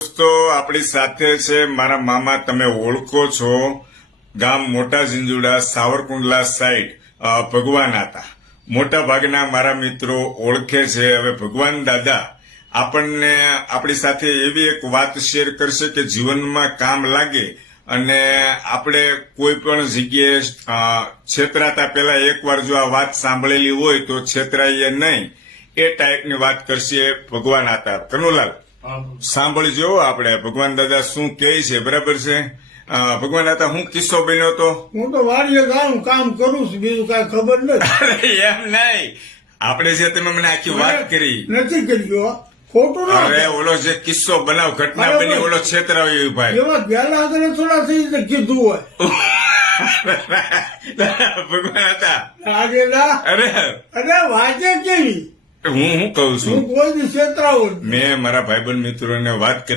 દોસ્તો આપણી સાથે છે મારા મામા, તમે ઓળખો છો, ગામ મોટા ઝીંઝુડા સાવરકુંડલા સાઈડ ભગવાન હતા. મોટા ભાગના મારા મિત્રો ઓળખે છે. હવે ભગવાન દાદા આપણને આપણી સાથે એવી એક વાત શેર કરશે કે જીવનમાં કામ લાગે અને આપણે કોઈ પણ જગ્યાએ છેતરાતા પહેલા એકવાર જો આ વાત સાંભળેલી હોય તો છેતરાઈએ નહીં, એ ટાઈપની વાત કરશે. ભગવાન હતા કનુલાલ, સાંભળજો આપણે ભગવાન દાદા શું કહે છે. બરાબર છે? ભગવાન દાદા હું કિસ્સો બન્યો તો? હું તો વાડીએ જાઉં, કામ કરું છું, બીજું કઈ ખબર નથી. એમ નહીં, આપણે જે તમે મને આખી વાત કરી નથી કર્યો, ખોટું હવે ઓલો જે કિસ્સો બનાવ ઘટના બની ઓલો છેતરાયો ભાઈ એવા પહેલા આગળ થોડા થઈ રીતે કીધું હોય. ભગવાન હતા. આજે ના અરે અરે વાંચે કેવી હું કઉ છું, હું કોઈ દી છેતરાવું જ નહીં. મેં મારા ભાઈબંધ મિત્રોને વાત કરી